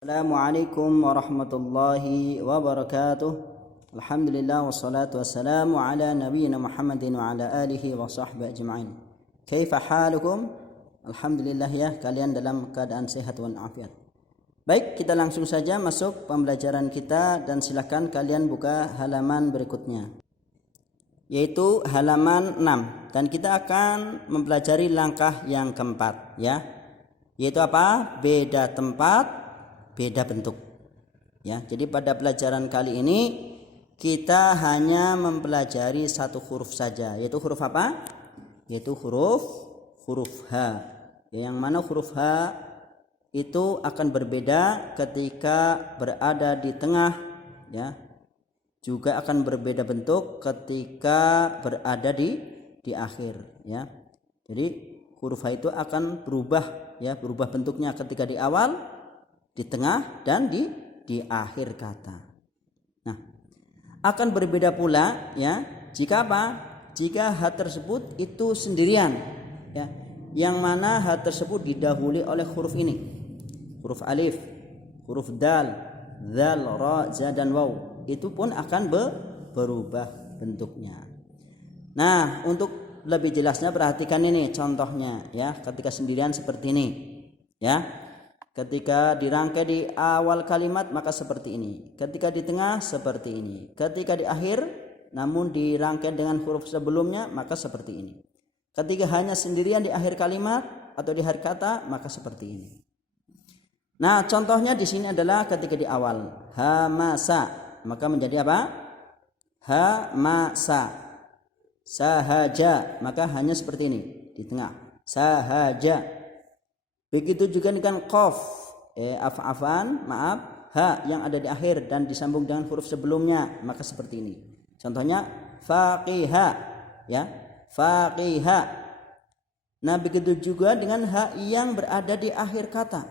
Assalamualaikum warahmatullahi wabarakatuh. Alhamdulillah wassalatu wassalamu ala nabiyyina Muhammadin wa ala alihi wa sahbihi ajma'in. Kaifa halukum? Alhamdulillah ya, kalian dalam keadaan sehat walafiat. Baik, kita langsung saja masuk pembelajaran kita dan silakan kalian buka halaman berikutnya, yaitu halaman 6, dan kita akan mempelajari langkah yang keempat ya, yaitu apa? Beda tempat, beda bentuk ya. Jadi pada pelajaran kali ini kita hanya mempelajari satu huruf saja, yaitu huruf apa? Yaitu huruf H ya, yang mana huruf H itu akan berbeda ketika berada di tengah ya, juga akan berbeda bentuk ketika berada di akhir ya. Jadi huruf H itu akan berubah ya, berubah bentuknya ketika di awal, di tengah, dan di akhir kata. Nah, akan berbeda pula ya jika apa? Jika H tersebut itu sendirian ya, yang mana H tersebut didahului oleh huruf ini, huruf alif, huruf dal, zal, ra, za, dan waw. Itu pun akan berubah bentuknya. Nah, untuk lebih jelasnya perhatikan ini contohnya ya, ketika sendirian seperti ini ya. Ketika dirangkai di awal kalimat maka seperti ini, ketika di tengah seperti ini, ketika di akhir namun dirangkai dengan huruf sebelumnya maka seperti ini. Ketika hanya sendirian di akhir kalimat atau di akhir kata maka seperti ini. Nah, contohnya di sini adalah ketika di awal hamasa maka menjadi apa? Hamasa. Sahaja maka hanya seperti ini di tengah, sahaja. Begitu juga dengan qaf, afan, maaf, ha yang ada di akhir dan disambung dengan huruf sebelumnya maka seperti ini. Contohnya faqiha ya, faqiha. Nah, begitu juga dengan ha yang berada di akhir kata,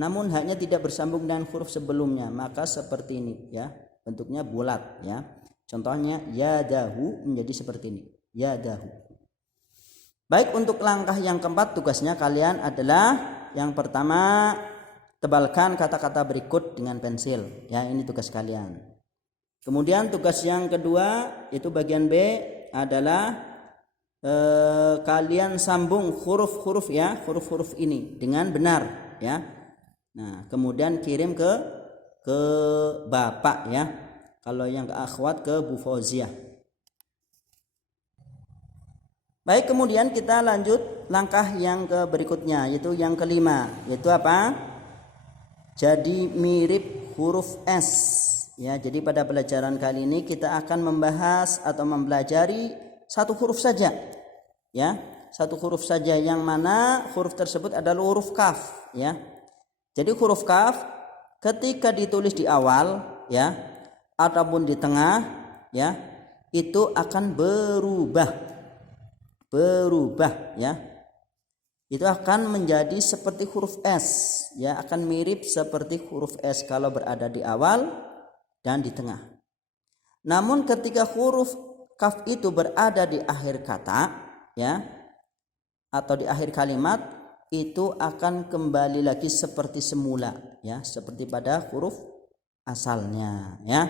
namun haknya tidak bersambung dengan huruf sebelumnya maka seperti ini ya, bentuknya bulat ya. Contohnya yadahu menjadi seperti ini, yadahu. Baik, untuk langkah yang keempat tugasnya kalian adalah yang pertama, tebalkan kata-kata berikut dengan pensil ya, ini tugas kalian. Kemudian tugas yang kedua itu bagian B adalah kalian sambung huruf-huruf ya, huruf-huruf ini dengan benar ya. Nah, kemudian kirim ke Bapak ya, kalau yang ke akhwat ke Bu Fauziah. Baik, kemudian kita lanjut langkah yang ke berikutnya, yaitu yang kelima, yaitu apa? Jadi mirip huruf S ya. Jadi pada pelajaran kali ini kita akan membahas atau mempelajari satu huruf saja ya, satu huruf saja, yang mana huruf tersebut adalah huruf kaf ya. Jadi huruf kaf ketika ditulis di awal ya ataupun di tengah ya, itu akan berubah ya, itu akan menjadi seperti huruf S ya, akan mirip seperti huruf S kalau berada di awal dan di tengah. Namun ketika huruf kaf itu berada di akhir kata ya atau di akhir kalimat, itu akan kembali lagi seperti semula ya, seperti pada huruf asalnya ya.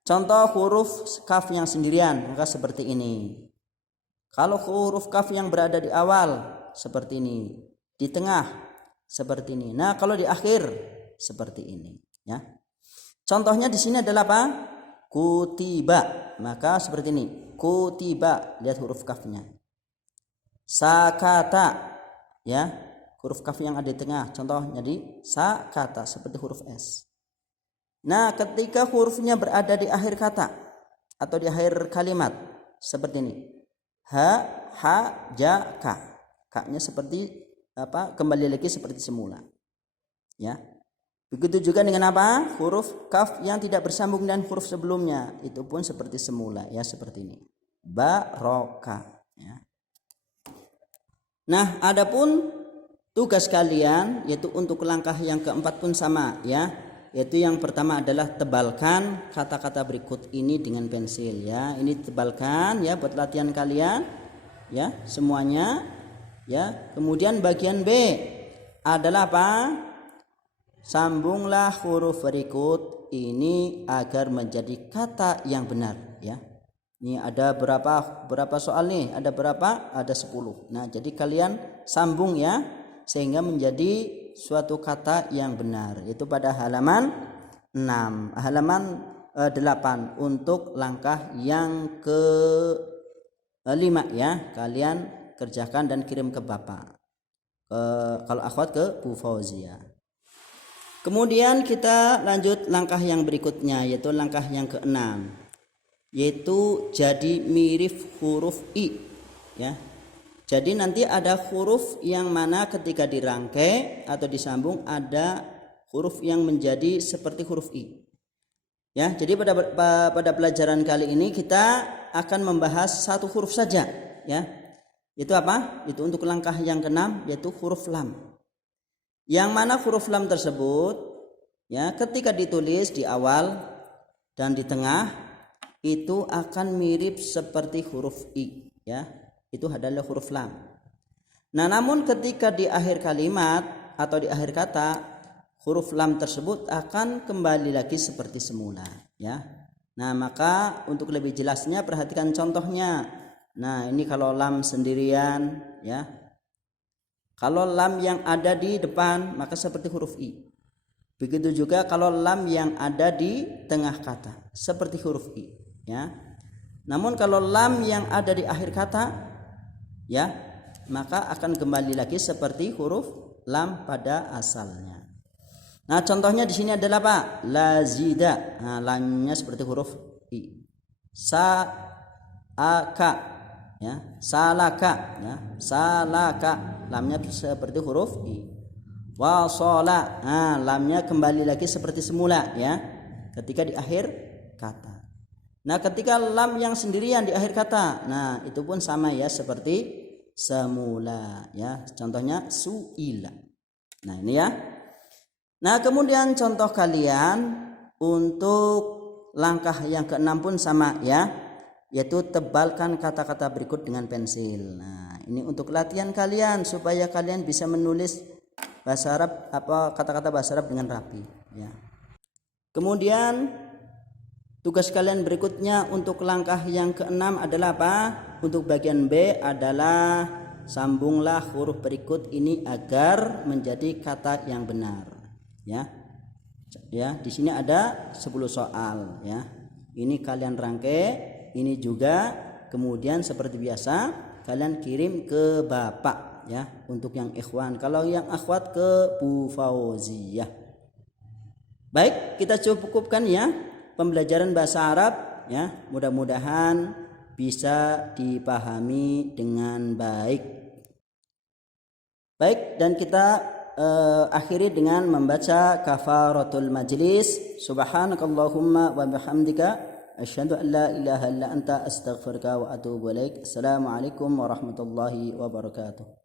Contoh huruf kaf yang sendirian maka seperti ini. Kalau huruf kaf yang berada di awal seperti ini, di tengah seperti ini. Nah, kalau di akhir seperti ini ya. Contohnya di sini adalah apa? Kutiba. Maka seperti ini. Kutiba, lihat huruf kafnya. Sakata ya, huruf kaf yang ada di tengah. Contohnya di sakata seperti huruf S. Nah, ketika hurufnya berada di akhir kata atau di akhir kalimat seperti ini. Ha, ja, ka. Ka-nya seperti apa? Kembali lagi seperti semula. Ya. Begitu juga dengan apa? Huruf kaf yang tidak bersambung dengan huruf sebelumnya, itu pun seperti semula ya, seperti ini. Baroka ya. Nah, adapun tugas kalian yaitu untuk langkah yang keempat pun sama ya. Yaitu yang pertama adalah tebalkan kata-kata berikut ini dengan pensil ya. Ini tebalkan ya buat latihan kalian ya semuanya ya. Kemudian bagian B adalah apa? sambunglah huruf berikut ini agar menjadi kata yang benar, ya. Ini ada berapa soal nih? Ada berapa? Ada 10. Nah, jadi kalian sambung ya sehingga menjadi suatu kata yang benar. Itu pada halaman 6, halaman 8 untuk langkah yang ke-5 ya. Kalian kerjakan dan kirim ke Bapak. Kalau akhwat ke Bu Fauzia. Kemudian kita lanjut langkah yang berikutnya, yaitu langkah yang ke-6, yaitu jadi mirip huruf I, ya. Jadi nanti ada huruf yang mana ketika dirangkai atau disambung ada huruf yang menjadi seperti huruf I, ya. Jadi pada pelajaran kali ini kita akan membahas satu huruf saja, ya. Itu apa? Itu untuk langkah yang ke-6, yaitu huruf lam. Yang mana huruf lam tersebut, ya, ketika ditulis di awal dan di tengah itu akan mirip seperti huruf I, ya. Itu adalah huruf lam. Nah, namun ketika di akhir kalimat atau di akhir kata, huruf lam tersebut akan kembali lagi seperti semula, ya. Nah, maka untuk lebih jelasnya perhatikan contohnya. Nah, ini kalau lam sendirian, ya. Kalau lam yang ada di depan maka seperti huruf I. Begitu juga kalau lam yang ada di tengah kata seperti huruf I, ya. Namun kalau lam yang ada di akhir kata, ya, maka akan kembali lagi seperti huruf lam pada asalnya. Nah, contohnya di sini adalah apa? Lazida. Nah, lamnya seperti huruf I. Sa'aka, ya. Salaka, ya. Salaka, lamnya seperti huruf I. Wasala, nah, lamnya kembali lagi seperti semula, ya, ketika di akhir kata. Nah, ketika lam yang sendirian di akhir kata, nah itu pun sama ya seperti semula, ya. Contohnya suila. Nah, ini ya. Nah, kemudian contoh kalian untuk langkah yang ke-6 pun sama ya, yaitu tebalkan kata-kata berikut dengan pensil. Nah, ini untuk latihan kalian supaya kalian bisa menulis bahasa Arab kata-kata bahasa Arab dengan rapi, ya. Kemudian tugas kalian berikutnya untuk langkah yang ke-6 adalah apa? Untuk bagian B adalah sambunglah huruf berikut ini agar menjadi kata yang benar, ya. Ya, di sini ada 10 soal, ya. Ini kalian rangkai, ini juga kemudian seperti biasa kalian kirim ke Bapak, ya, untuk yang ikhwan. Kalau yang akhwat ke Bu Fauziyah. Baik, kita cukupkan ya pembelajaran bahasa Arab, ya. Mudah-mudahan bisa dipahami dengan baik. Baik, dan kita akhiri dengan membaca kafaratul majlis. Subhanakallahumma wa bihamdika asyhadu an la ilaha illa anta astaghfiruka wa atubu ilaik. Assalamualaikum warahmatullahi wabarakatuh.